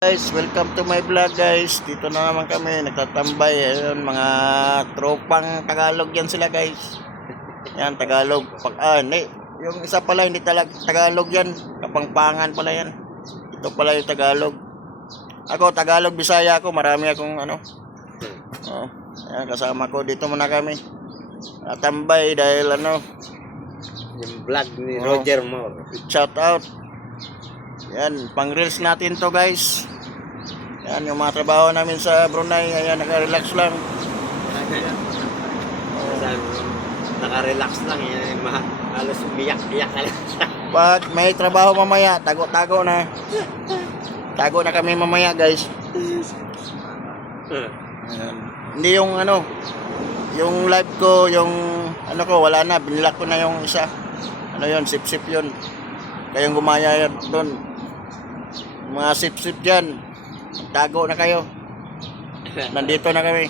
Guys, welcome to my vlog guys. Dito na naman kami, nagtatambay. Ayun, mga tropang Tagalog yan sila guys. Yan, Tagalog. Hindi. Yung isa pala, hindi talaga Tagalog yan. Kapangpangan pala yan. Ito pala yung Tagalog. Ako, Tagalog, Bisaya ako. Marami akong ano. Ayan, kasama ko. Dito muna kami. Natambay dahil ano. Yung vlog ni Roger Moore. Shout out. Yan, pang reels natin to guys. Yan, yung mga trabaho namin sa Brunei. Ayan, naka-relax lang. Naka-relax lang. Halos umiyak-iyak ka lang. Pag may trabaho mamaya, tago-tago na. Tago na kami mamaya guys. Ayan. Hindi yung ano, yung live ko, yung ano ko, wala na. Binilak ko na yung isa. Ano yun, sip-sip yun. Kayong gumaya yan doon. Mga sip-sip dyan. Tago na kayo. Nandito na kami.